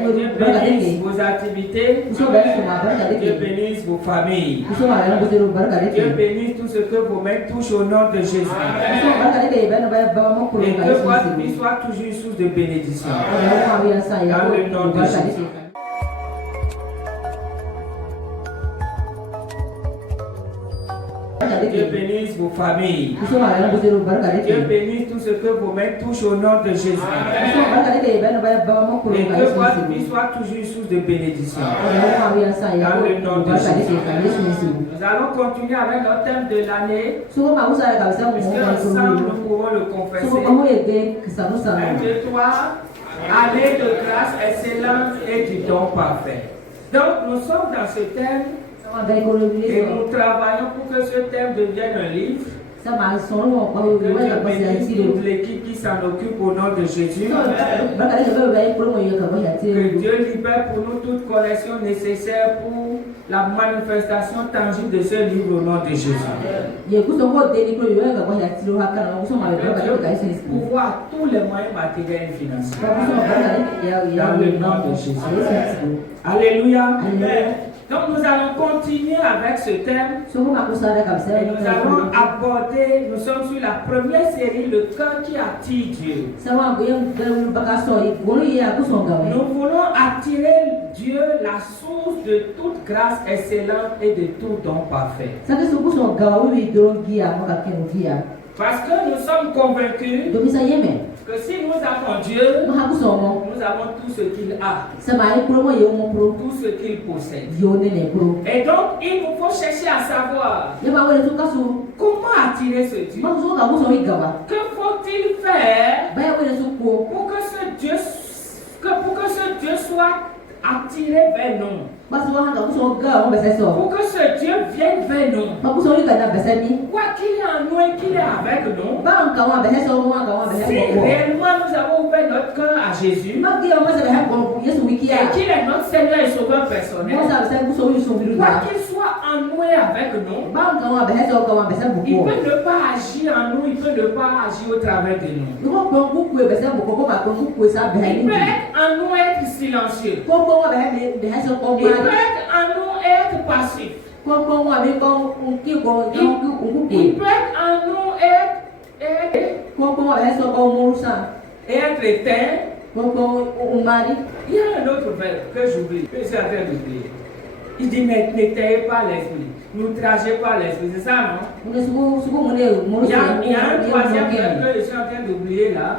Dieu bénisse vos activités. Dieu bénisse vos familles. Dieu bénisse tout ce que vos mains touchent au nom de Jésus. Et que votre vie soit toujours une source de bénédiction. Dans le nom de Jésus. Dieu bénisse vos familles. Dieu bénisse tout ce que vos mains touchent au nom de Jésus. Et que votre vie soit toujours une source de bénédiction. Dans le nom de Jésus. Nous allons continuer avec notre thème de l'année. Puisque ensemble nous pouvons le confesser. 1, 2, 3. Année de grâce, excellence et du don parfait. Donc nous sommes dans ce thème. Et nous travaillons pour que ce thème devienne un livre. Que Dieu bénisse toute l'équipe qui s'en occupe au nom de Jésus. Que Dieu libère pour nous toute correction nécessaire pour la manifestation tangible de ce livre au nom de Jésus. Que Dieu pourvoie tous les moyens matériels et financiers. Dans le nom de Jésus. Alléluia. Donc nous allons continuer avec ce thème et nous allons aborder, nous sommes sur la première série, le cœur qui attire Dieu. Nous voulons attirer Dieu, la source de toute grâce excellente et de tout don parfait. Parce que nous sommes convaincus que si nous avons Dieu, nous avons tout ce qu'il a, tout ce qu'il possède. Et donc, il nous faut chercher à savoir comment attirer ce Dieu. Que faut-il faire pour que ce Dieu soit attiré vers nous? Pour que ce Dieu vienne vers nous. Quoi qu'il y ait en nous et qu'il est avec nous. Si réellement nous avons ouvert notre cœur à Jésus et qu'il est notre Seigneur et Sauveur personnel, quoi qu'il soit en nous et avec nous, il peut ne pas agir en nous, il peut ne pas agir au travers de nous. Il peut être en nous être silencieux. Il peut être en nous être passif. Il peut être en nous être éteint. Il y a un autre verbe que j'oublie, que j'ai en train d'oublier. Il dit n'éteignez pas l'esprit, n'outragez pas l'esprit, c'est ça non? Il y a un troisième verbe que je suis en train d'oublier là.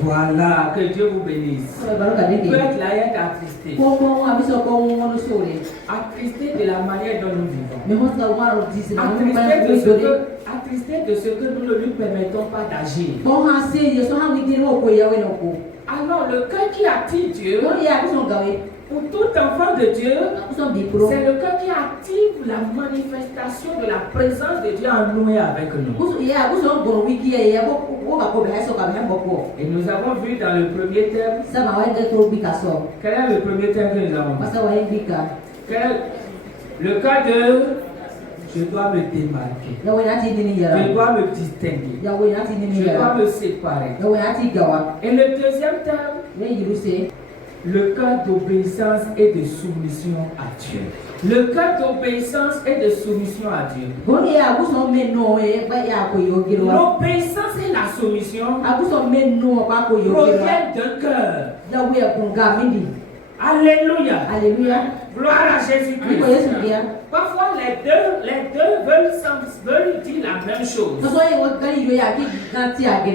Voilà, que Dieu vous bénisse. Vous pouvez être là et être attristé. Attristé de la manière dont nous vivons. Attristé de ce que nous ne lui permettons pas d'agir. Alors, le cœur qui attire Dieu, pour tout enfant de Dieu, c'est le cœur qui active la manifestation de la présence de Dieu en nous et avec nous. Et nous avons vu dans le premier thème, quel est le premier thème que nous avons vu? Le cas de je dois me démarquer, je dois me distinguer, je dois me séparer. Et le deuxième thème, le cœur d'obéissance et de soumission à Dieu. Le cœur d'obéissance et de soumission à Dieu. L'obéissance et la soumission proviennent d'un cœur. Alléluia. Alléluia. Gloire à Jésus-Christ. Parfois les deux veulent dire la même chose.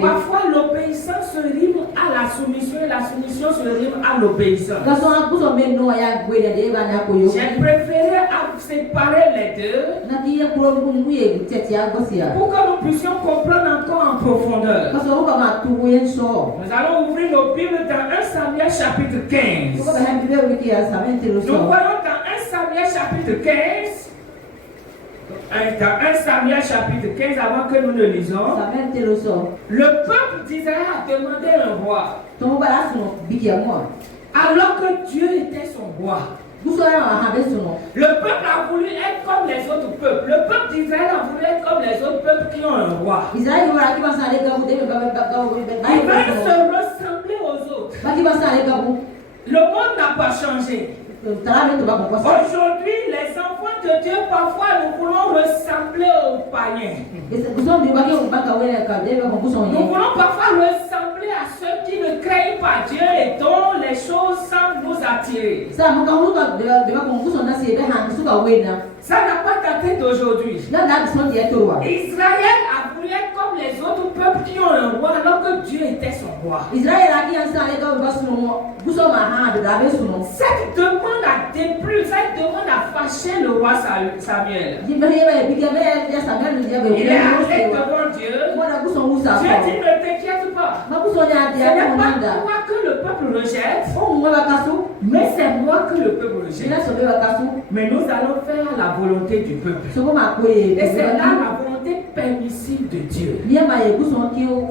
Parfois l'obéissance se rime à la soumission et la soumission se rime à l'obéissance. J'ai préféré séparer les deux pour que nous puissions comprendre encore en profondeur. Nous allons ouvrir nos Bibles dans 1 Samuel chapitre 15. Nous voyons dans 1 Samuel chapitre 15. Dans 1 Samuel chapitre 15, avant que nous ne lisons, le peuple d'Israël a demandé un roi. Alors que Dieu était son roi. Le peuple a voulu être comme les autres peuples. Le peuple d'Israël a voulu être comme les autres peuples qui ont un roi. Ils veulent se ressembler aux autres. Le monde n'a pas changé. Aujourd'hui, les enfants de Dieu, parfois, nous voulons ressembler aux païens. Nous voulons parfois ressembler à ceux qui ne craignent pas Dieu et dont les choses semblent nous attirer. Ça n'a pas daté d'aujourd'hui. Israël a voulu être comme les autres peuples qui ont un roi alors que Dieu était son roi. Cette demande a déplu, cette demande a fâché le roi Samuel. Il est allé devant Dieu. Dieu dit ne t'inquiète pas. Ce n'est pas toi que le peuple rejette, mais c'est moi que le peuple rejette. Mais nous allons faire la volonté du peuple. Et c'est là la volonté permissive de Dieu.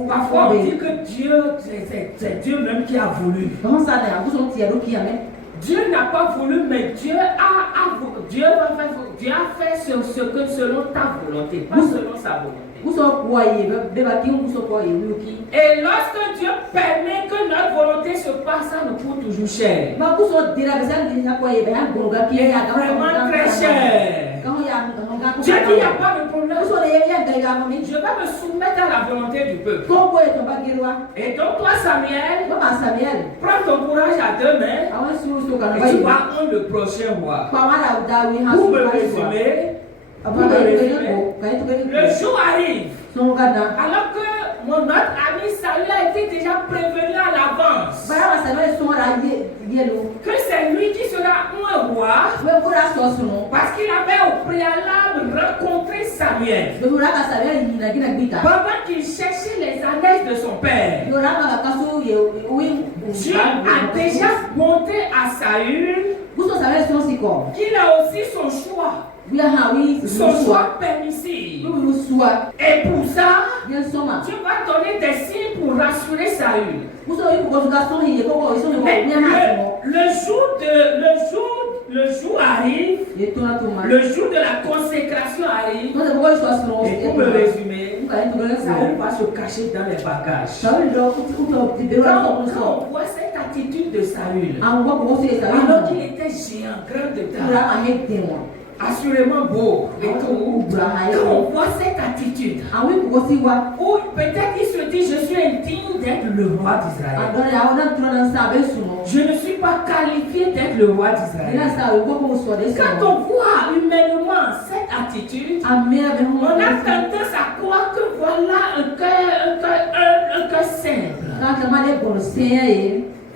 Parfois on dit que Dieu, c'est Dieu même qui a voulu. Dieu n'a pas voulu, mais Dieu a fait ce que selon ta volonté, pas selon sa volonté. Et lorsque Dieu permet que notre volonté se passe, ça nous coûte toujours cher. Vraiment très cher. Dieu dit il n'y a pas de problème. Je vais me soumettre à la volonté du peuple. Et donc toi Samuel, prends ton courage à deux mains et tu vas prendre le prochain roi. Pour me résumer, le jour arrive. Alors que notre ami Saül a été déjà prévenu à l'avance que c'est lui qui sera un roi parce qu'il avait au préalable rencontré Samuel pendant qu'il cherchait les annexes de son père. Dieu a déjà montré à Saül qu'il a aussi son choix. Son choix permissif. Et pour ça, Dieu va donner des signes pour rassurer Saül. Mais le jour arrive, le jour de la consécration arrive. Et pour me résumer, Saül va se cacher dans les bagages. Quand on voit cette attitude de Saül, alors qu'il était géant, grand de taille, assurément beau et tout, quand on voit cette attitude, ou peut-être il se dit je suis indigne d'être le roi d'Israël, je ne suis pas qualifié d'être le roi d'Israël. Quand on voit humainement cette attitude, on a tendance à croire que voilà un cœur simple.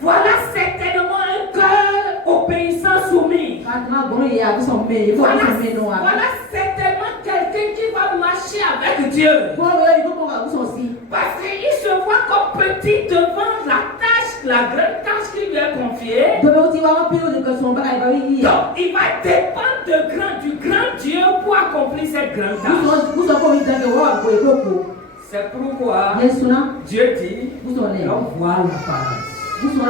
Voilà certainement un cœur obéissant, soumis. Voilà certainement quelqu'un qui va marcher avec Dieu. Parce qu'il se voit comme petit devant la grande tâche qu'il lui a confiée. Donc il va dépendre du grand Dieu pour accomplir cette grande tâche. C'est pourquoi Dieu dit, on voit l'apparence. Moi,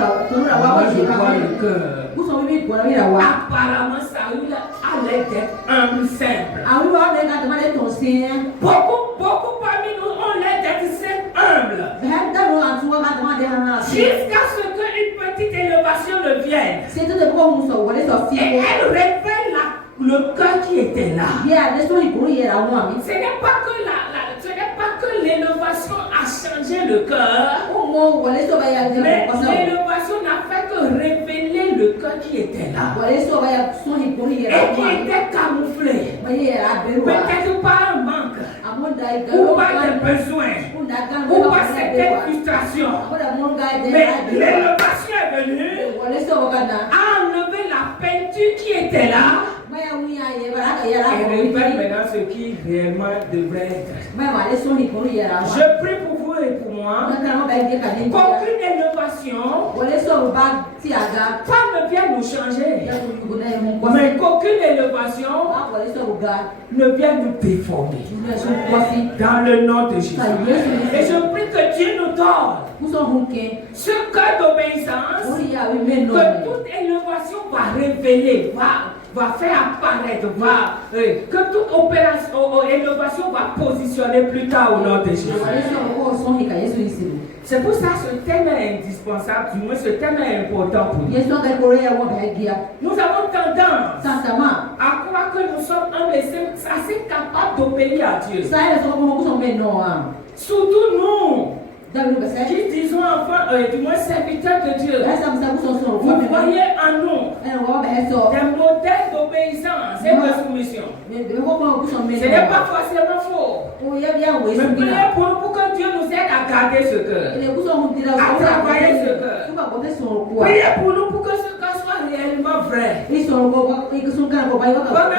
je vois le cœur. Apparemment, Saül a l'air d'être humble, simple. Beaucoup parmi nous ont l'air d'être simples, humbles. Jusqu'à ce qu'une petite élévation ne vienne. Et elle révèle le cœur qui était là. Ce n'est pas que l'élévation a changé le cœur, mais l'élévation n'a fait que révéler le cœur qui était là et qui était camouflé, peut-être par un manque ou par des besoins ou par certaines frustrations. Mais l'élévation est venue, a enlevé la peinture qui était là et révèle maintenant ce qui réellement devrait être. Je prie pour vous et pour moi qu'aucune innovation pas ne vienne nous changer, mais qu'aucune innovation ne vienne nous déformer dans le nom de Jésus. Et je prie que Dieu nous donne ce cœur d'obéissance, que toute innovation va révéler, va faire apparaître, que toute innovation va positionner plus tard au nom de Jésus. C'est pour ça que ce thème est indispensable, du moins ce thème est important pour nous. Nous avons tendance à croire que nous sommes humbles et assez capables d'obéir à Dieu. Surtout nous, qui disons enfants, du moins serviteurs de Dieu. Vous voyez en nous des modèles d'obéissance et de soumission. Ce n'est pas forcément faux. Mais priez pour que Dieu nous aide à garder ce cœur, à travailler ce cœur. Priez pour nous pour que ce cœur soit réellement vrai. Pendant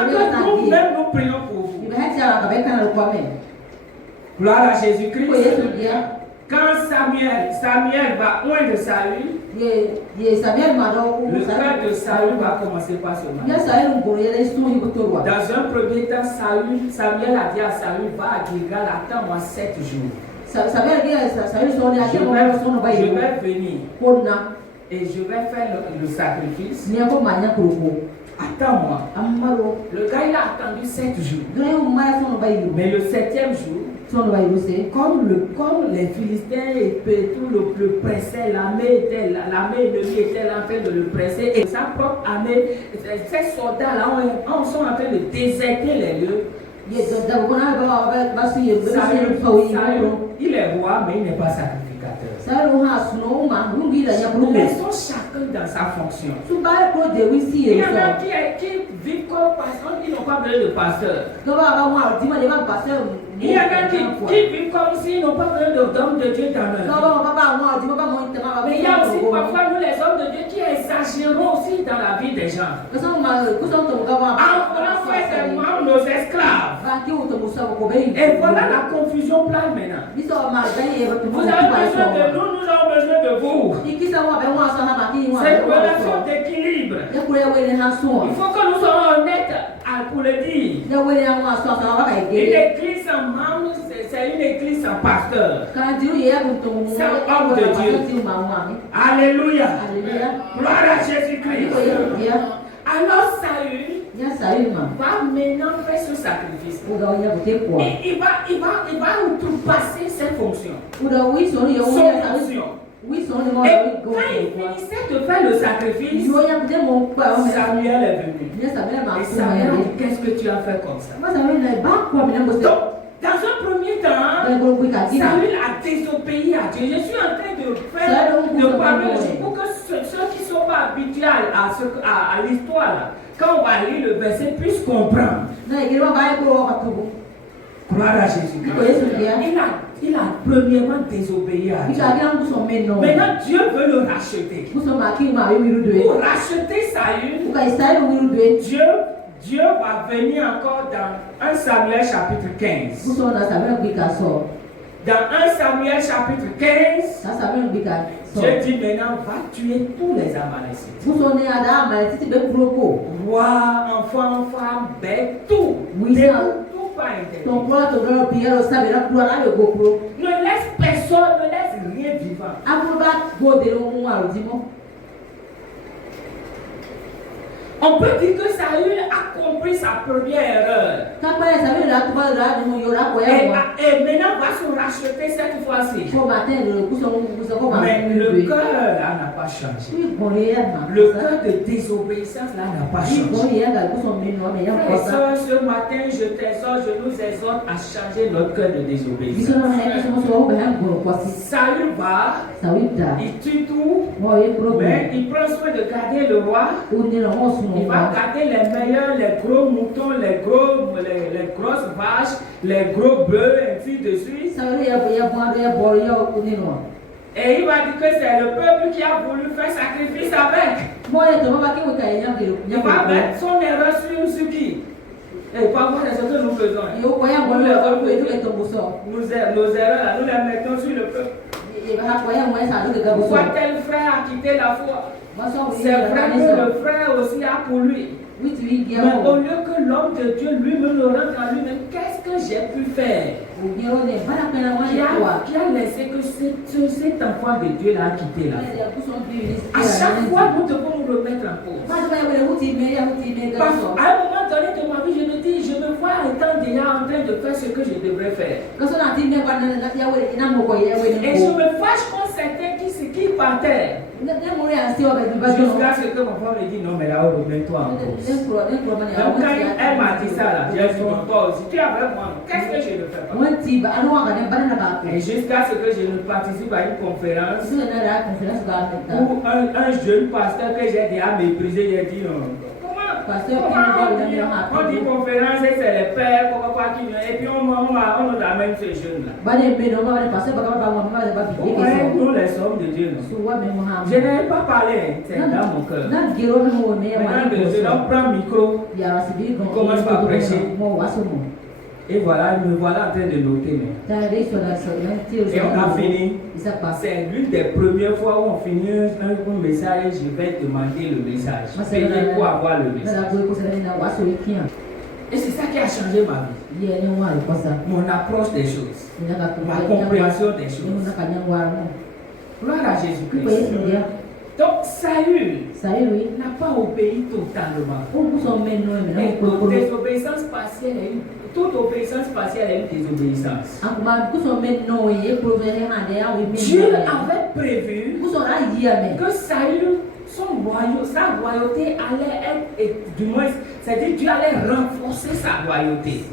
que nous-mêmes nous prions pour vous. Gloire à Jésus-Christ. Quand Samuel va oindre Saül, le cœur de Saül va commencer par se marier. Dans un premier temps, Samuel a dit à Saül, va à Gilgal, attends-moi 7 jours. Je vais venir et je vais faire le sacrifice. Attends-moi. Le gars il a attendu 7 jours. Mais le 7e jour, comme les Philistins et tout le pressaient, l'armée ennemie était en train de le presser et sa propre armée, ces soldats-là sont en train de déserter les lieux. Saül, il est roi, mais il n'est pas sacrificateur. Laissons chacun dans sa fonction. Il y en a qui vivent comme pasteur, ils n'ont pas besoin de pasteur. Il y en a qui vivent comme s'ils n'ont pas besoin d'hommes de Dieu dans leur vie. Mais il y a aussi parfois nous les hommes de Dieu qui exagérons aussi dans la vie des gens. En prenant fait nos esclaves. Et voilà la confusion plane maintenant. Vous avez besoin de nous, nous avons besoin de vous. C'est une relation d'équilibre. Il faut que nous soyons honnêtes pour le dire. Une église sans membre, c'est une église sans pasteur. C'est un homme de Dieu. Alléluia. Gloire à Jésus-Christ. Alors Saül va maintenant faire ce sacrifice. Et il va outrepasser ses fonctions. Son fonction. Et quand il finissait de faire le sacrifice, Samuel est venu. Et Samuel a dit, qu'est-ce que tu as fait comme ça? Donc, dans un premier temps, Saül a désobéi à Dieu. Je suis en train de parler pour que ceux qui ne sont pas habitués à l'histoire, quand on va lire le verset, puissent comprendre. Gloire à Jésus-Christ. Il a premièrement désobéi à Dieu. Maintenant, Dieu veut le racheter. Pour racheter Saül, Dieu va venir encore dans 1 Samuel chapitre 15. Dans 1 Samuel chapitre 15, Dieu dit maintenant, va tuer tous les Amalécites. Roi, enfant, femme, bête, tout. Tout pas interdit. Ne laisse personne, ne laisse rien vivant. On peut dire que Saül a compris sa première erreur. Et maintenant va se racheter cette fois-ci. Mais le cœur là n'a pas changé. Le cœur de désobéissance là n'a pas changé. Frères et sœurs, ce matin, je nous exhorte à changer notre cœur de désobéissance. Saül va, il tue tout, mais il prend soin de garder le roi. Il va garder les meilleurs, les gros moutons, les grosses vaches, les gros bœufs, ainsi de suite. Et il va dire que c'est le peuple qui a voulu faire sacrifice avec. Il va mettre son erreur sur qui? Et parfois, c'est ce que nous faisons. Nos erreurs, là, nous les mettons sur le peuple. Pourquoi tel frère a quitté la foi? C'est vrai que le frère aussi a pour lui. Mais au lieu que l'homme de Dieu lui-même le rentre en lui-même, qu'est-ce que j'ai pu faire qui a laissé que cet enfant de Dieu là a quitté la foi? À chaque fois, nous devons nous remettre en cause. Parce qu'à un moment donné de ma vie, je me dis, je me vois étant déjà en train de faire ce que je devrais faire. Et je me fâche contre certains qui partaient. Jusqu'à ce que mon frère me dit non, mais là-haut, remets-toi en cause. Donc quand elle m'a dit ça, là, j'ai dit non, toi aussi, tu es avec moi, qu'est-ce que je ne fais pas? Et jusqu'à ce que je ne participe à une conférence où un jeune pasteur que j'ai déjà méprisé, j'ai dit non. On dit conférence et c'est les pères, et puis on nous amène ces jeunes-là. Nous les sommes de Dieu. Je n'ai pas parlé, c'est dans mon cœur. Maintenant, je leur prends le micro, je commence par prêcher. Et voilà, me voilà en train de noter. Et on a fini. C'est l'une des premières fois où on finit un message et je vais demander le message. Payer pour avoir le message. Et c'est ça qui a changé ma vie. Mon approche des choses. Ma compréhension des choses. Gloire à Jésus-Christ. Donc Saül n'a pas obéi totalement. Et toute désobéissance partielle est une. Toute obéissance partielle est une désobéissance. Dieu avait prévu que Saül, sa royauté allait être, du moins, c'est-à-dire Dieu allait renforcer sa royauté.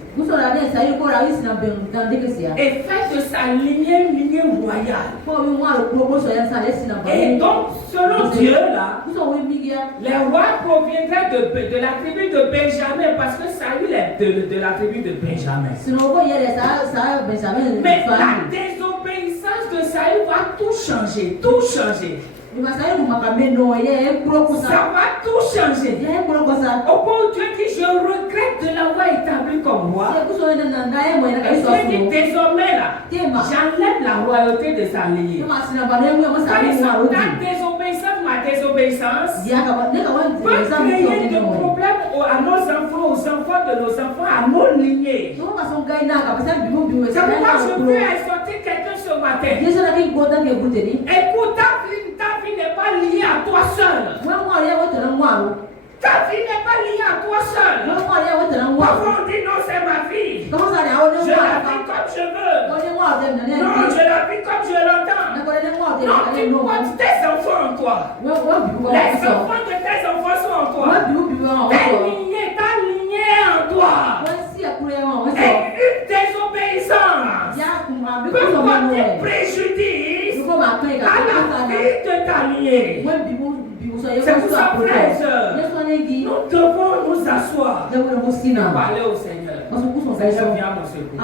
Et faire de sa lignée une lignée royale. Et donc, selon Dieu, là, les rois proviendraient de la tribu de Benjamin, parce que Saül est de la tribu de Benjamin. Mais la désobéissance de Saül va tout changer, tout changer. Ça va tout changer. Au point où Dieu dit, je regrette de l'avoir établi comme roi. Et Dieu dit, désormais là, j'enlève la royauté de sa lignée. Ma désobéissance peut créer des problèmes à nos enfants, aux enfants de nos enfants, à nos lignées. C'est pourquoi je peux exhorter quelqu'un ce matin. Écoute, ta vie n'est pas liée à toi seul. Ta vie n'est pas liée à toi seul. Parfois on dit non, c'est ma vie. Je la vis comme je veux. Non, je la vis comme je l'entends. Non, tu portes tes enfants en toi. Les enfants de tes enfants sont en toi. Ta lignée en toi. Et une désobéissance peut porter préjudice à la vie de ta lignée. C'est pour ça, frères et sœurs, nous devons nous asseoir et parler au Seigneur. Seigneur, viens à mon secours.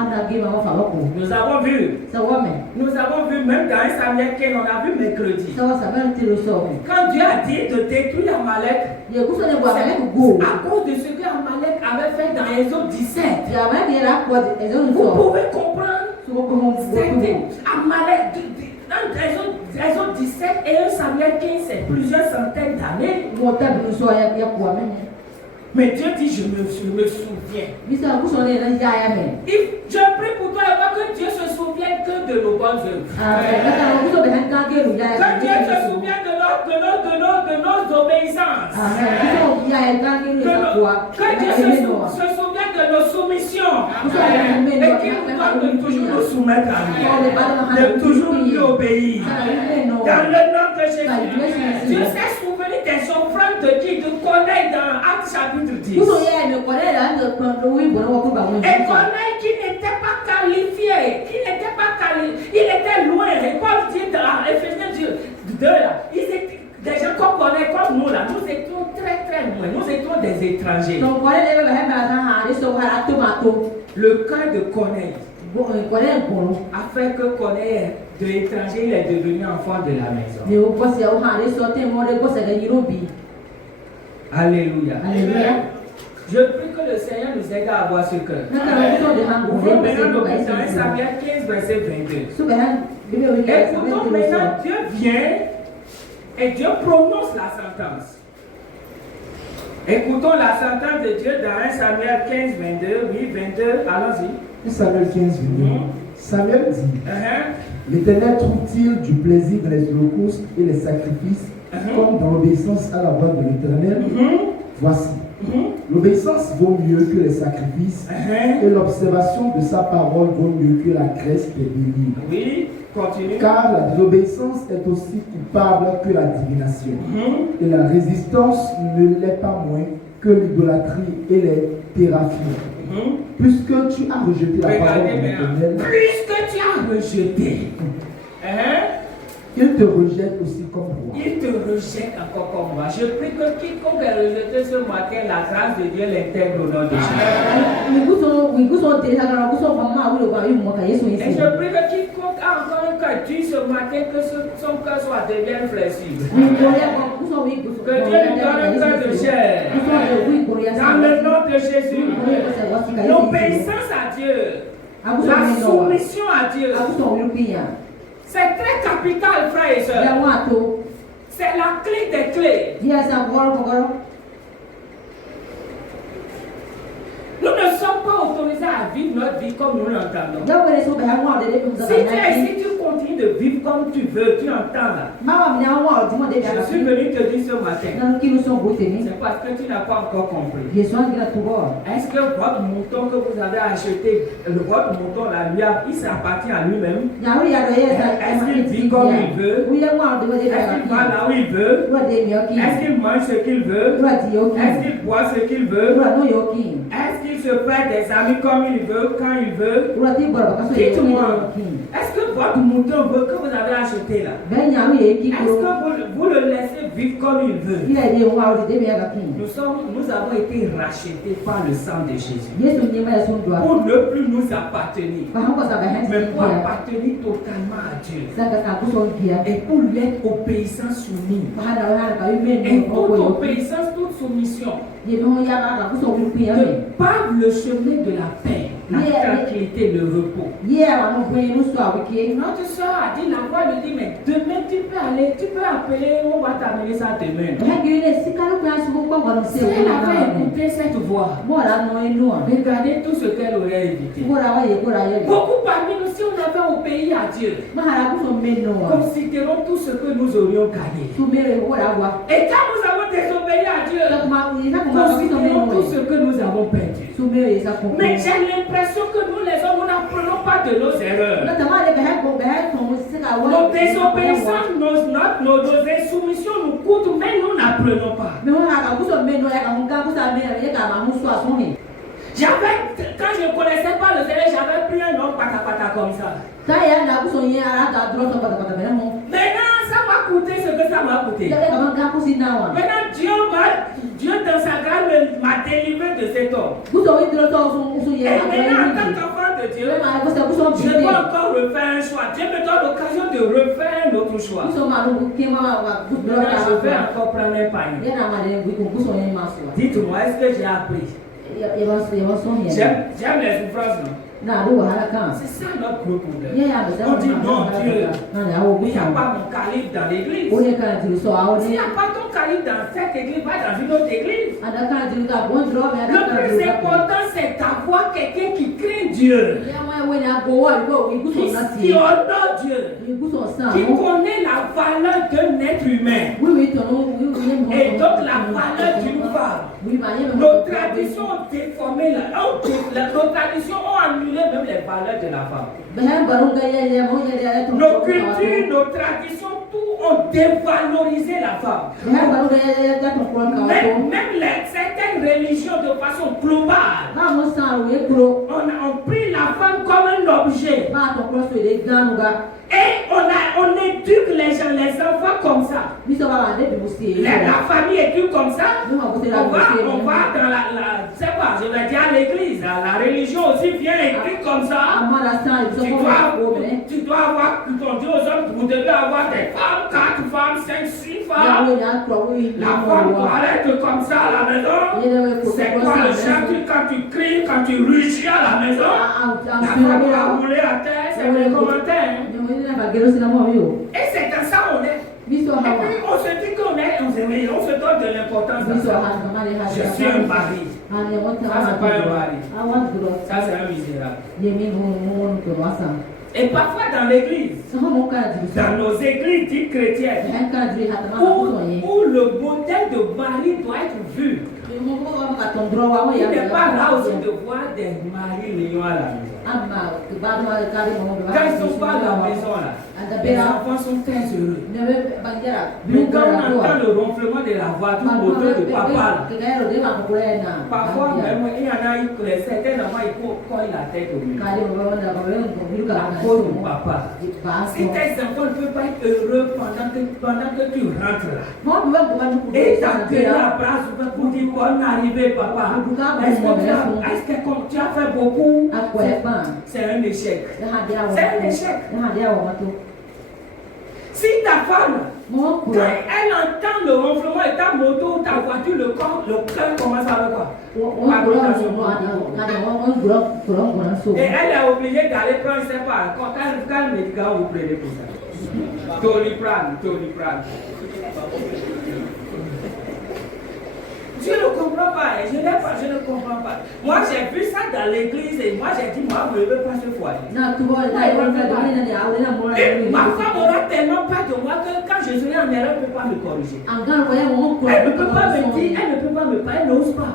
Nous avons vu même dans 1 Samuel 15, on a vu mercredi. Quand Dieu a dit de détruire Amalek, c'est à cause de ce que Amalek avait fait dans Exode 17. Vous pouvez comprendre. C'était Amalek. Exode 17 et 1 Samuel 15, c'est plusieurs centaines d'années. Mais Dieu dit, je me souviens. Je prie pour toi et moi que Dieu se souvienne que de nos bonnes œuvres. Que Dieu se souvienne de nos obéissances. Que Dieu se souvienne de nos soumissions. Et qu'il nous donne de toujours nous soumettre à lui. De toujours lui obéir. Dans le nom de Jésus. Dieu s'est souvenu des offrandes de qui? De Corneille dans Actes chapitre 10. Et Corneille qui n'était pas qualifié, il était loin. Et Paul dit dans Éphésiens 2 là, ils étaient des gens comme Corneille, comme nous là, nous étions très très loin, nous étions des étrangers. Le cas de Corneille a fait que Corneille de l'étranger, il est devenu enfant de la maison. Alléluia. Je prie que le Seigneur nous aide à avoir ce cœur. Ouvrons maintenant nos Bibles dans 1 Samuel 15, verset 22. Écoutons maintenant, Dieu vient et Dieu prononce la sentence. Écoutons la sentence de Dieu dans 1 Samuel 15, 22. Oui, 22, allons-y. 1 Samuel 15, 22. Samuel dit, l'Éternel trouve-t-il du plaisir dans les holocaustes et les sacrifices comme dans l'obéissance à la voix de l'Éternel? Voici, L'obéissance vaut mieux que les sacrifices et l'observation de sa parole vaut mieux que la graisse des délits. Oui, continue. Car la désobéissance est aussi coupable que la divination. Et la résistance ne l'est pas moins que l'idolâtrie et les théraphies. Puisque tu as rejeté la parole de l'Éternel, puisque tu as rejeté, il te rejette aussi comme roi. Il te rejette encore comme roi. Je prie que quiconque a rejeté ce matin, la grâce de Dieu l'intègre au nom de Jésus. Et je prie que quiconque a encore un cœur dur ce matin, que son cœur soit devienne flexible. Que Dieu lui donne un cœur de chair. Dans le nom de Jésus. L'obéissance à Dieu. La soumission à Dieu. C'est très capital, frères et sœurs. C'est la clé des clés. Nous ne sommes pas autorisés à vivre notre vie comme nous l'entendons. Si tu continues de vivre comme tu veux, tu entends là. Je suis venu te dire ce matin. C'est parce que tu n'as pas encore compris. Est-ce que votre mouton que vous avez acheté, votre mouton là, il s'appartient à lui-même? Est-ce qu'il vit comme il veut? Est-ce qu'il va là où il veut? Est-ce qu'il mange ce qu'il veut? Est-ce qu'il boit ce qu'il veut? Est-ce qu'il se fait des amis comme il veut, quand il veut? Dites-moi, est-ce que votre mouton veut que vous avez acheté là? Est-ce que vous le laissez vivre comme il veut? Nous avons été rachetés par le sang de Jésus. Pour ne plus nous appartenir, mais pour appartenir totalement à Dieu. Et pour l'être obéissant soumis. Et toute obéissance, toute soumission. Par le chemin de la paix, la tranquillité, le repos. Notre soeur a dit, la voix lui dit, mais demain tu peux appeler, on va t'amener ça demain. Si elle avait écouté cette voix, regardez tout ce qu'elle aurait évité. Beaucoup parmi nous, si on avait obéi à Dieu, considérons tout ce que nous aurions gagné. Et quand nous avons désobéi à Dieu, considérons tout ce que nous avons perdu. Mais j'ai l'impression que nous les hommes, nous n'apprenons pas de nos erreurs. Nos désobéissances, nos insoumissions nous coûtent, mais nous n'apprenons pas. Quand je ne connaissais pas le Seigneur, j'avais pris un homme pata comme ça. Maintenant, ça m'a coûté ce que ça m'a coûté. Maintenant, Dieu dans sa grâce m'a délivré de cet homme. Et maintenant, en tant qu'enfant de Dieu, je dois encore refaire un choix. Dieu me donne l'occasion de refaire un autre choix. Maintenant, je vais encore prendre un panier. Dites-moi, est-ce que j'ai appris? J'aime les souffrances, non? C'est ça notre gros problème. On dit non, Dieu, il n'y a pas mon calibre dans l'église. S'il n'y a pas ton calibre dans cette église, va dans une autre église. Le plus important, c'est d'avoir quelqu'un qui craint Dieu, qui honore Dieu, qui connaît la valeur d'un être humain et donc la valeur d'une femme. Nos traditions ont déformé, nos traditions ont annulé même les valeurs de la femme. Nos cultures, nos traditions, tout ont dévalorisé la femme. Même certaines religions de façon globale ont pris la femme comme un objet. Et on éduque les gens, les enfants comme ça. La famille éduque comme ça. On va dans c'est pas, je vais dire à l'église, la religion aussi vient éduque comme ça. Tu dois avoir, on dit aux hommes, vous devez avoir des femmes, 4 femmes, 5, 6 femmes. La femme doit être comme ça à la maison. C'est quoi le chant quand tu cries, quand tu rugis à la maison? La femme doit rouler à terre, c'est les commentaires. Et c'est dans ça on est. Et puis on se dit qu'on est, on se donne de l'importance à ça. Je suis un mari. Ça c'est pas un mari. Ça c'est un misérable. Et parfois dans l'église, dans nos églises dites chrétiennes, où le modèle de mari doit être vu. Il n'est pas là aussi de voir des maris léons à la maison. Quand ils ne sont pas à la maison là, les enfants sont très heureux. Nous, quand on entend le ronflement de la voiture, le moteur de papa, parfois même il y en a certains enfants ils collent la tête au mur. À cause du papa. Si tes enfants ne peuvent pas être heureux pendant que tu rentres là, et t'accueilles la place pour dire qu'on est arrivé, papa. Est-ce que tu as fait beaucoup? C'est un échec. C'est un échec. Si ta femme, quand elle entend le ronflement de ta moto ou ta voiture, le cœur commence à le voir. Et elle est obligée d'aller prendre ses parts. Quel médicament vous prenez pour ça? Doliprane. Je ne comprends pas, je ne comprends pas. Moi j'ai vu ça dans l'église et moi j'ai dit, moi je ne veux pas ce foyer. Et ma femme aura tellement peur de moi que quand je serai en erreur, elle ne peut pas me corriger. Elle ne peut pas me dire, elle ne peut pas me parler, elle n'ose pas.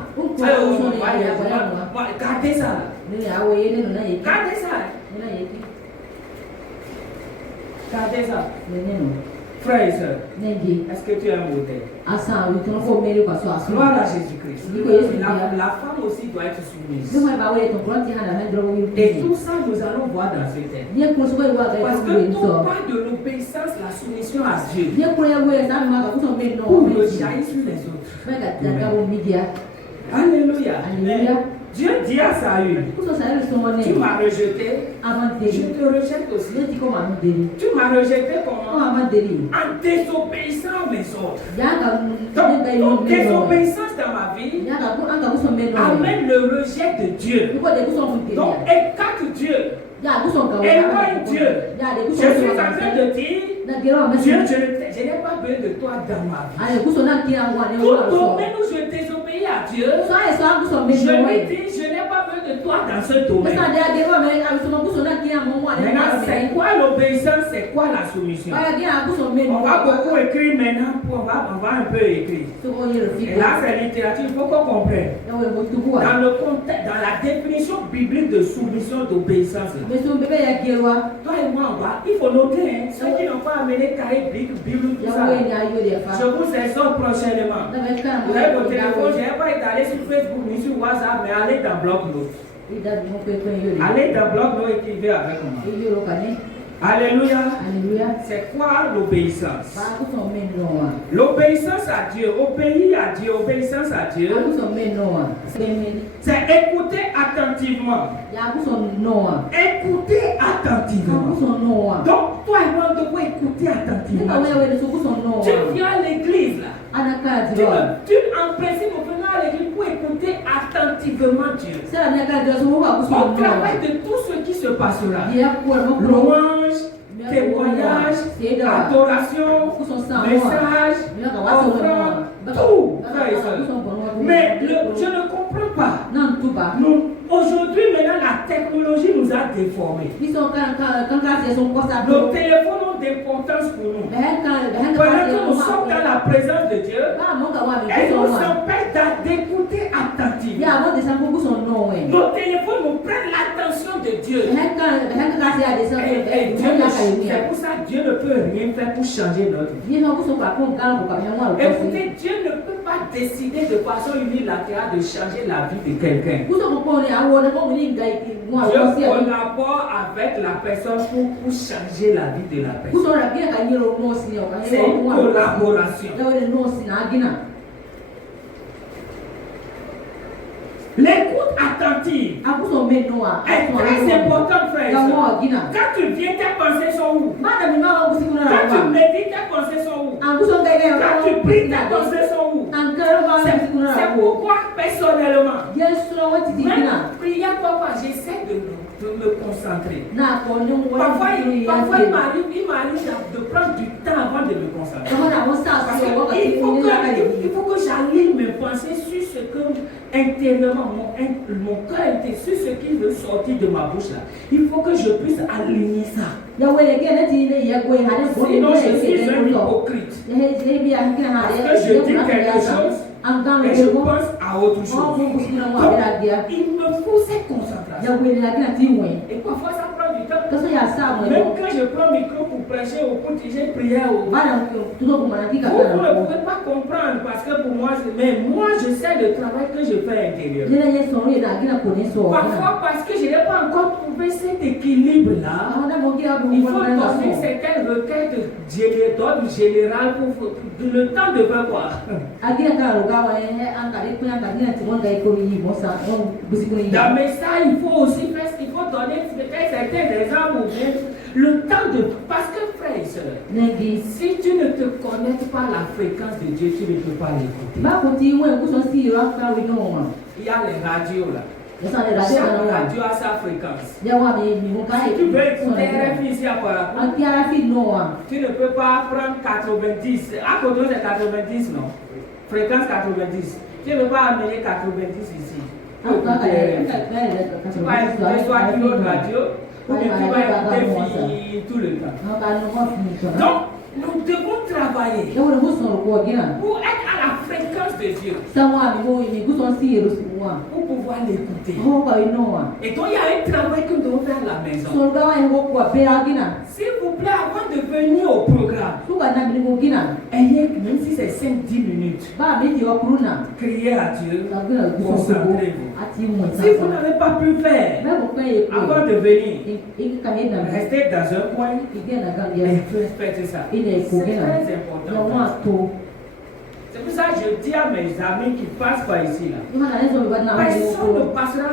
Gardez ça. Gardez ça. Gardez ça. Frères et sœurs, est-ce que tu es un modèle? Gloire à Jésus-Christ. La femme aussi doit être soumise. Et tout ça, nous allons voir dans ce texte. Parce que tout part de l'obéissance, la soumission à Dieu. Pour le jaillir sur les autres. Alléluia. Dieu dit à Saül, tu m'as rejeté, je te rejette aussi. Tu m'as rejeté comment? En désobéissant à mes ordres. Donc, désobéissance dans ma vie amène le rejet de Dieu. Donc, écarte Dieu. Éloigne Dieu. Je suis en train de dire, Dieu, je n'ai pas besoin de toi dans ma vie. Tout domaine où je désobéis à Dieu, je lui dis, je n'ai pas besoin de toi dans ce domaine. Maintenant, c'est quoi l'obéissance, c'est quoi la soumission? On va beaucoup écrire maintenant, on va un peu écrire. Et là, c'est littérature, il faut qu'on comprenne. Dans le contexte, dans la définition biblique de soumission, d'obéissance, toi et moi, il faut noter, hein, ceux qui n'ont pas amené carré Bible, tout ça. Je vous exhorte prochainement. Vous avez votre téléphone, je n'ai pas été allé sur Facebook ni sur WhatsApp, mais allez dans Bloc-Notes. Allez dans Bloc-Notes et écrivez avec moi. Alléluia. C'est quoi l'obéissance? L'obéissance à Dieu, obéir à Dieu, obéissance à Dieu, c'est écouter attentivement. Écouter attentivement. Donc, toi et moi, on doit écouter attentivement. Tu viens à l'église là. En principe, on vient à l'église pour écouter attentivement Dieu. On travaille de tout ce qui se passera. Louange, témoignage, adoration, message, offrande, tout. Mais je ne comprends pas. Aujourd'hui, maintenant, la technologie nous a déformés. Nos téléphones ont d'importance pour nous. Pendant que nous sommes dans la présence de Dieu, elle nous empêche d'écouter attentivement. Nos téléphones nous prennent l'attention de Dieu. Et Dieu c'est pour ça que Dieu ne peut rien faire pour changer notre vie. Écoutez, Dieu ne peut pas décider de façon unilatérale de changer la vie de quelqu'un. Dieu collabore avec la personne pour changer la vie de la personne. C'est une collaboration. L'écoute attentive est très importante, frère. Quand tu viens, tes pensées sont où? Quand tu médites, tes pensées sont où? Quand tu pries, tes pensées sont où? C'est pourquoi, personnellement, même prière, papa, j'essaie de me concentrer. Parfois, il m'arrive de prendre du temps avant de me concentrer. Il faut que j'aligne mes pensées sur ce que intérieurement, mon cœur était sur ce qui veut sortir de ma bouche là. Il faut que je puisse aligner ça. Sinon, je suis un hypocrite. Parce que je dis quelque chose et je pense à autre chose. Donc, il me faut cette concentration. Et parfois, ça prend du temps. Même quand je prends le micro pour prêcher au culte, j'ai prié au vous ne pouvez pas comprendre parce que pour moi, mais moi, je sais le travail que je fais intérieurement. Parfois, parce que je n'ai pas encore trouvé cet équilibre-là, il faut donner certaines requêtes d'ordre général pour le temps de faire quoi. Dans mes messages, il faut aussi faire ce qu'il faut donner certains exemples ou bien le temps de. Parce que frère et soeur, si tu ne te connectes pas à la fréquence de Dieu, tu ne peux pas l'écouter. Il y a les radios là. Chaque radio a sa fréquence. Si tu veux écouter RFI ici à Parakou, tu ne peux pas prendre 90. À côté c'est 90, non? Fréquence 90. Tu ne peux pas amener 90 ici. Tu vas écouter soit une autre radio, ou bien tu vas écouter tout le temps. Donc, nous devons travailler pour être à la fréquence de Dieu. Pour pouvoir l'écouter. Et donc il y a un travail que nous devons faire à la maison. S'il vous plaît, avant de venir au programme, ayez, même si c'est 5-10 minutes, criez à Dieu, concentrez-vous. Si vous n'avez pas pu faire avant de venir, restez dans un coin et faites ça. C'est très important. C'est pour ça que je dis à mes amis qui passent par ici là. Personne ne passera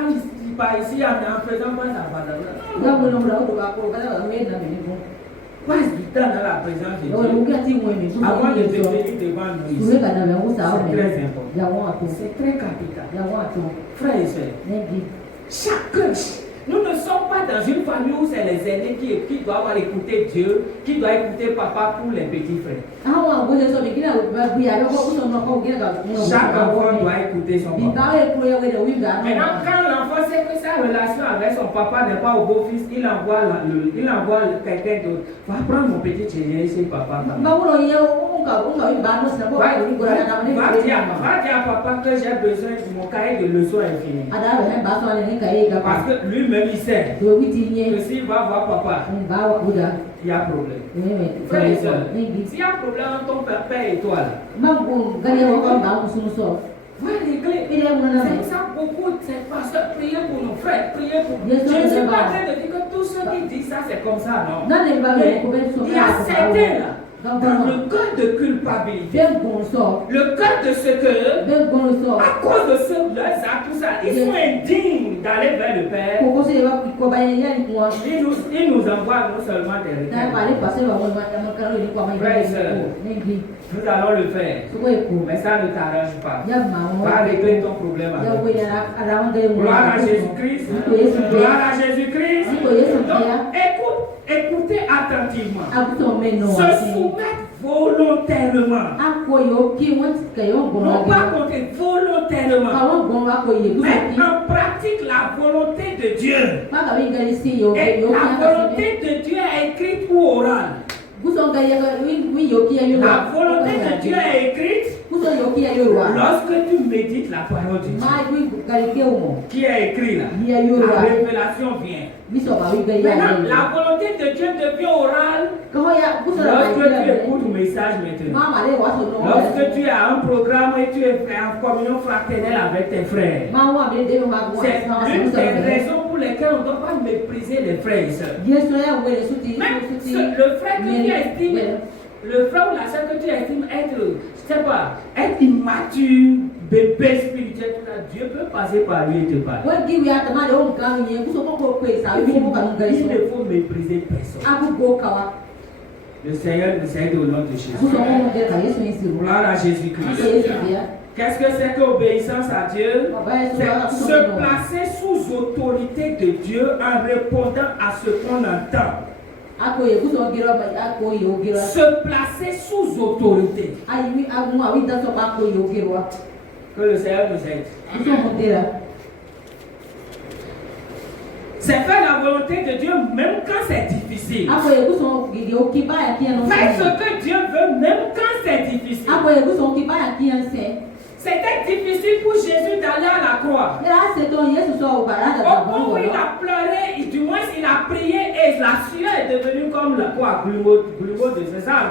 par ici en faisant pas sa parole. Passe du temps dans la présence de Dieu avant de venir devant nous ici. C'est très important. C'est très capital. Frères et sœurs, chacun. Nous ne sommes pas dans une famille où c'est les aînés qui doivent écouter Dieu, qui doivent écouter papa pour les petits frères. Chaque enfant doit écouter son papa. Maintenant, quand l'enfant sait que sa relation avec son papa n'est pas au beau-fils, il envoie quelqu'un d'autre. Va prendre mon petit chéri chez papa. Va dire à papa que j'ai besoin de mon cahier de leçons infini. Parce que lui-même il sait que s'il va voir papa, il y a problème. Frère et soeur, s'il y a problème entre ton père et toi là, va régler. C'est ça beaucoup, c'est parce que prier pour nos frères, prier pour nous. Je ne suis pas en train de dire que tous ceux qui disent ça c'est comme ça, non. Mais il y a certains là. Dans le cœur de culpabilité, le cœur de ce que, à cause de ce tout ça, ils sont indignes d'aller vers le Père. Ils nous envoient non seulement des requêtes. Nous allons le faire, mais ça ne t'arrange pas. Va régler ton problème avec lui. Gloire à Jésus-Christ. Gloire à Jésus-Christ. Donc, écoutez attentivement. Se soumettre volontairement. Non pas contre volontairement. Mettre en pratique la volonté de Dieu. Et la volonté de Dieu est écrite ou orale. La volonté de Dieu est écrite lorsque tu médites la parole de Dieu. Qui est écrit là? La révélation vient. Maintenant, la volonté de Dieu devient orale lorsque tu écoutes le message maintenant. Lorsque tu as un programme et tu es en communion fraternelle avec tes frères. C'est l'une des raisons pour lesquelles on ne doit pas mépriser les frères et sœurs. Même le frère que tu estimes, le frère ou la sœur que tu estimes être, je sais pas, être immature, bébé spirituel, Dieu peut passer par lui et te parler. Il ne faut mépriser personne. Le Seigneur nous aide au nom de Jésus. Gloire à Jésus-Christ. Qu'est-ce que c'est qu'obéissance à Dieu? C'est se placer sous autorité de Dieu en répondant à ce qu'on entend. Se placer sous autorité. Que le Seigneur nous aide. C'est faire la volonté de Dieu même quand c'est difficile. Faites ce que Dieu veut même quand c'est difficile. C'était difficile pour Jésus d'aller à la croix. Au moment où il a pleuré, du moins il a prié et la sueur est devenue comme la quoi, grumeau de César.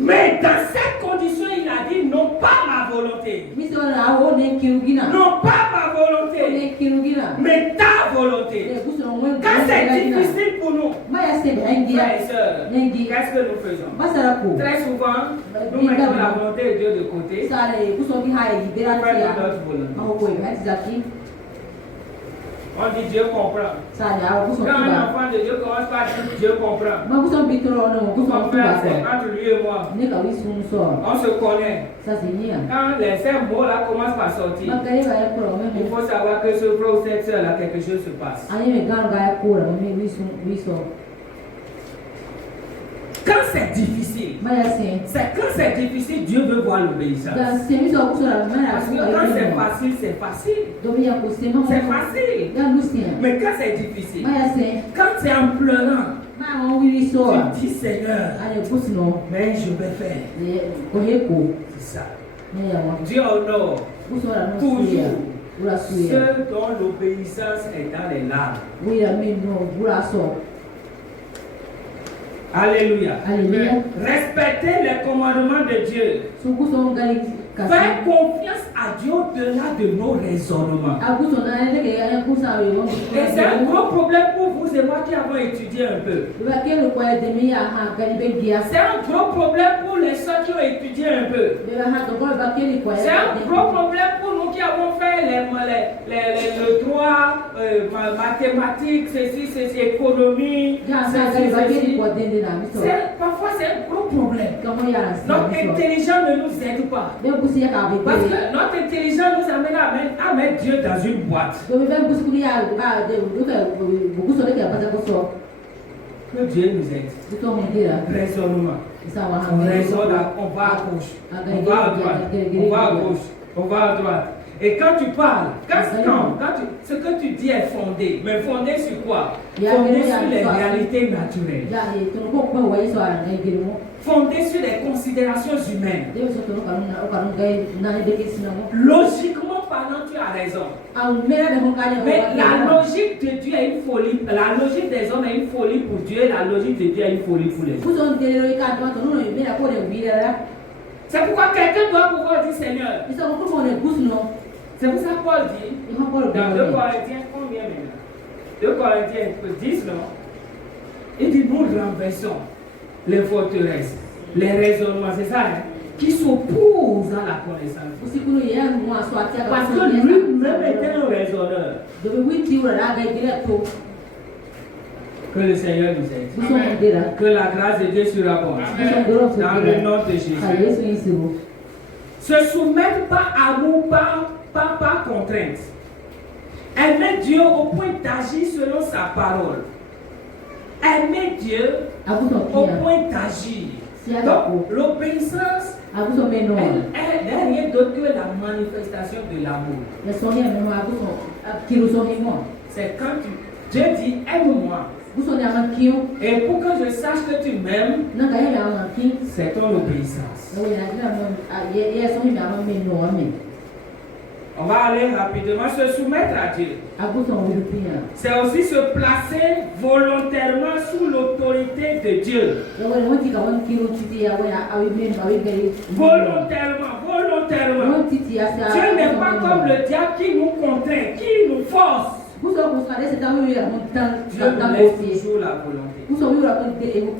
Mais dans cette condition, il a dit non pas ma volonté. Non pas ma volonté, mais ta volonté. Quand c'est difficile pour nous, frères et sœurs, qu'est-ce que nous faisons? Très souvent, nous mettons la volonté de Dieu de côté. On dit Dieu comprend. Quand un enfant de Dieu commence par dire Dieu comprend, son frère, c'est entre lui et moi. On se connaît. Quand ces mots-là commencent par sortir, il faut savoir que ce frère ou cette soeur-là, quelque chose se passe. Quand c'est difficile, Dieu veut voir l'obéissance. Parce que quand c'est facile, c'est facile. C'est facile. Mais quand c'est difficile, quand c'est en pleurant, tu dis Seigneur, mais je vais faire. C'est ça. Dieu honore toujours ceux dont l'obéissance est dans les larmes. Alléluia. Respectez les commandements de Dieu. Faire confiance à Dieu au-delà de nos raisonnements. Et c'est un gros problème pour vous et moi qui avons étudié un peu. C'est un gros problème pour les soeurs qui ont étudié un peu. C'est un gros problème pour nous qui avons fait le droit, mathématiques, ceci, économie. Parfois c'est un gros problème. Notre intelligence ne nous aide pas. Parce que notre intelligence nous amène à mettre Dieu dans une boîte. Que Dieu nous aide. Raisonnement. On raisonne, on va à gauche, on va à droite, on va à gauche, on va à droite. Et quand tu parles, ce que tu dis est fondé. Mais fondé sur quoi? Fondé sur les réalités naturelles. Fondé sur les considérations humaines. Logiquement parlant, tu as raison. Mais la logique de Dieu est une folie. La logique des hommes est une folie pour Dieu. La logique de Dieu est une folie pour les hommes. C'est pourquoi quelqu'un doit pouvoir dire Seigneur. C'est pour ça que Paul dit dans 2 Corinthiens, combien maintenant? 2 Corinthiens 10, non? Il dit nous renversons les forteresses, les raisonnements, c'est ça, hein, qui s'opposent à la connaissance. Parce que lui-même était un raisonneur. Que le Seigneur nous aide. Que la grâce de Dieu surabonde. Dans le nom de Jésus. Se soumettre par amour, par contrainte. Aimer Dieu au point d'agir selon sa parole. Aimer Dieu au point d'agir. Donc, l'obéissance est rien d'autre que la manifestation de l'amour. C'est quand Dieu dit aime-moi. Et pour que je sache que tu m'aimes, c'est ton obéissance. On va aller rapidement se soumettre à Dieu. C'est aussi se placer volontairement sous l'autorité de Dieu. Volontairement. Dieu n'est pas comme le diable qui nous contraint, qui nous force. Dieu laisse toujours la volonté.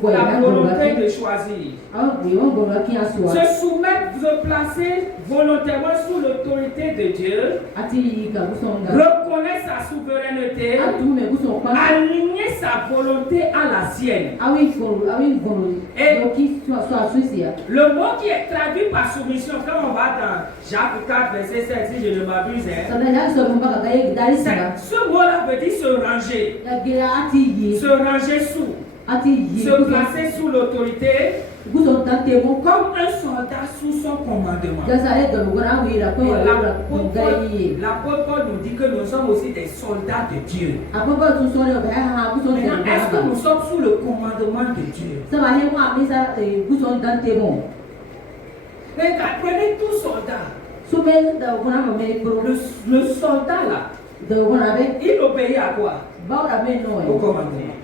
La volonté de choisir. Se soumettre, se placer volontairement sous l'autorité de Dieu. Reconnaître sa souveraineté. Aligner sa volonté à la sienne. Et le mot qui est traduit par soumission, quand on va dans Jacques 4, verset 7, si je ne m'abuse, ce mot-là veut dire se ranger. Se ranger sous. Se placer sous l'autorité Comme un soldat sous son commandement. L'apôtre Paul nous dit que nous sommes aussi des soldats de Dieu. Maintenant, est-ce que nous sommes sous le commandement de Dieu? Prenez tout soldat. Le soldat là, il obéit à quoi? Au commandement.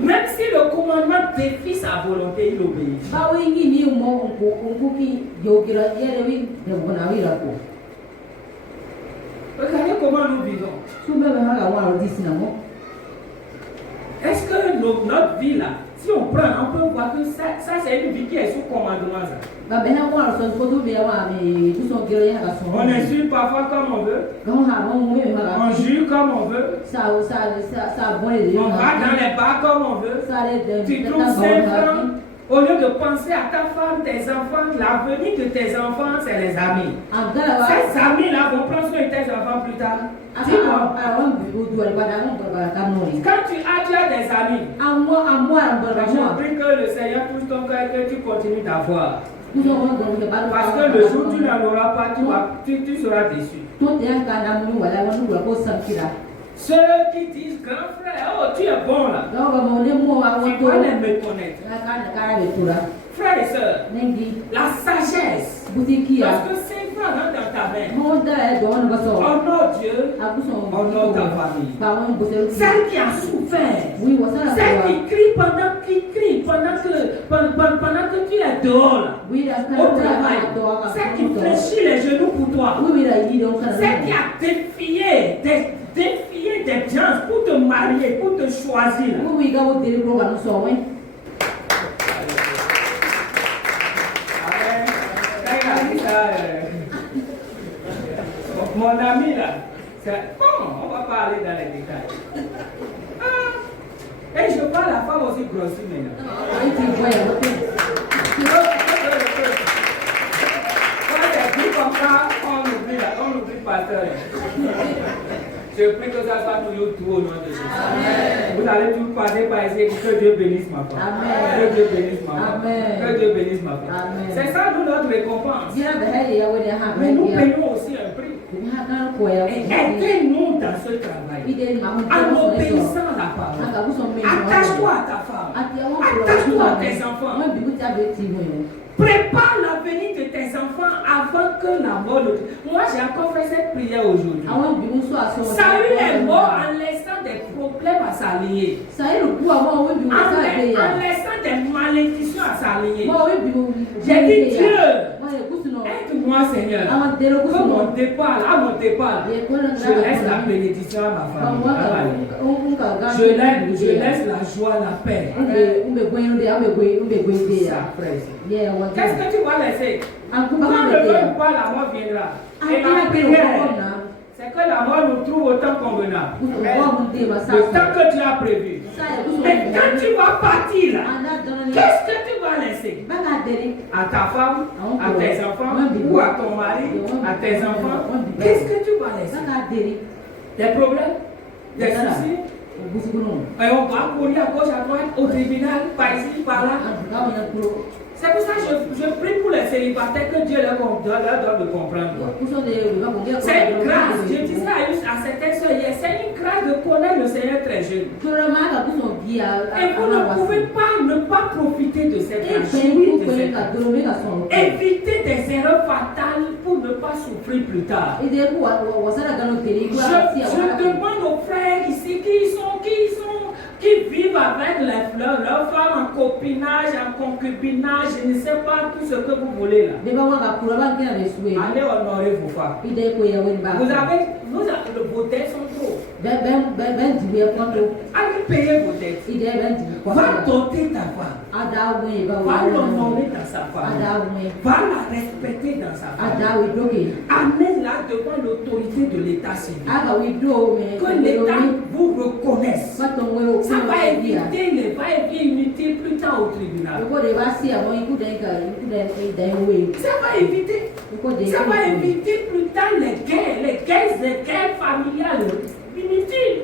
Même si le commandement défie sa volonté, il obéit. Regardez comment nous vivons. Est-ce que notre vie là, si on prend, on peut voir que ça c'est une vie qui est sous commandement. Ça. On insulte parfois comme on veut. On jure comme on veut. On va dans les bars comme on veut. Tu trouves 5 francs. Au lieu de penser à ta femme, tes enfants, l'avenir de tes enfants, c'est les amis. Ces amis-là vont prendre soin de tes enfants plus tard. Dis-moi. Quand tu as des amis, je prie que le Seigneur touche ton cœur et que tu continues d'avoir. Parce que le jour où tu n'en auras pas, tu seras déçu. Ceux qui disent, grand frère, oh tu es bon là. Tu dois les méconnaître. Frères et sœurs, la sagesse. Parce que 5 francs rentrent dans ta main. Honore Dieu, honore ta famille. Celle qui a souffert, celle qui crie pendant que tu es dehors là, au travail, celle qui fléchit les genoux pour toi, celle qui a défié des gens pour te marier, pour te choisir. Mon ami là, bon, on va pas aller dans les détails. Et je vois la femme aussi grossir maintenant. Quand elle dit comme ça, on oublie pasteur. Je prie que ça soit toujours tout au nom de Jésus. Vous allez tout passer par ici. Que Dieu bénisse ma femme. Que Dieu bénisse ma femme. Que Dieu bénisse ma femme. C'est ça nous notre récompense. Mais nous payons aussi un prix. Et aidez-nous dans ce travail. En obéissant à la parole. Attache-toi à ta femme. Attache-toi à tes enfants. Prépare l'avenir de tes enfants avant que la mort ne... Moi, j'ai encore fait cette prière aujourd'hui. Saül est mort en laissant des problèmes à s'allier. En laissant des malédictions à s'allier. J'ai dit, Dieu, aide-moi, Seigneur. À mon départ, je laisse la bénédiction à ma famille. Je laisse la joie, la paix. Qu'est-ce que tu vas laisser? Quand ne veut pas, la mort viendra. Et la prière, c'est que la mort nous trouve autant convenable. Le temps que tu as prévu. Mais quand tu vas partir là, qu'est-ce que tu vas laisser? À ta femme, à tes enfants, ou à ton mari, à tes enfants. Qu'est-ce que tu vas laisser? Des problèmes? Des soucis? Et on va courir à gauche, à droite, au tribunal, par ici, par là. C'est pour ça que je prie pour les célibataires que Dieu leur donne de comprendre. C'est une grâce. Je disais à certaines soeurs hier, c'est une grâce de connaître le Seigneur très jeune. Et vous ne pouvez pas ne pas profiter de cette grâce. Évitez des erreurs fatales pour ne pas souffrir plus tard. Je demande aux frères ici qui vivent avec leurs femmes en copinage, en concubinage, je ne sais pas tout ce que vous voulez là. Allez honorer vos femmes. Vos dettes sont trop. Allez payer vos dettes. Va doter ta femme. Va l'honorer dans sa femme. Va la respecter dans sa femme. Amène-la devant l'autorité de l'état civil. Que l'état vous reconnaisse. Ça va éviter les va-et-vient inutiles plus tard au tribunal. Ça va éviter plus tard les guerres familiales inutiles.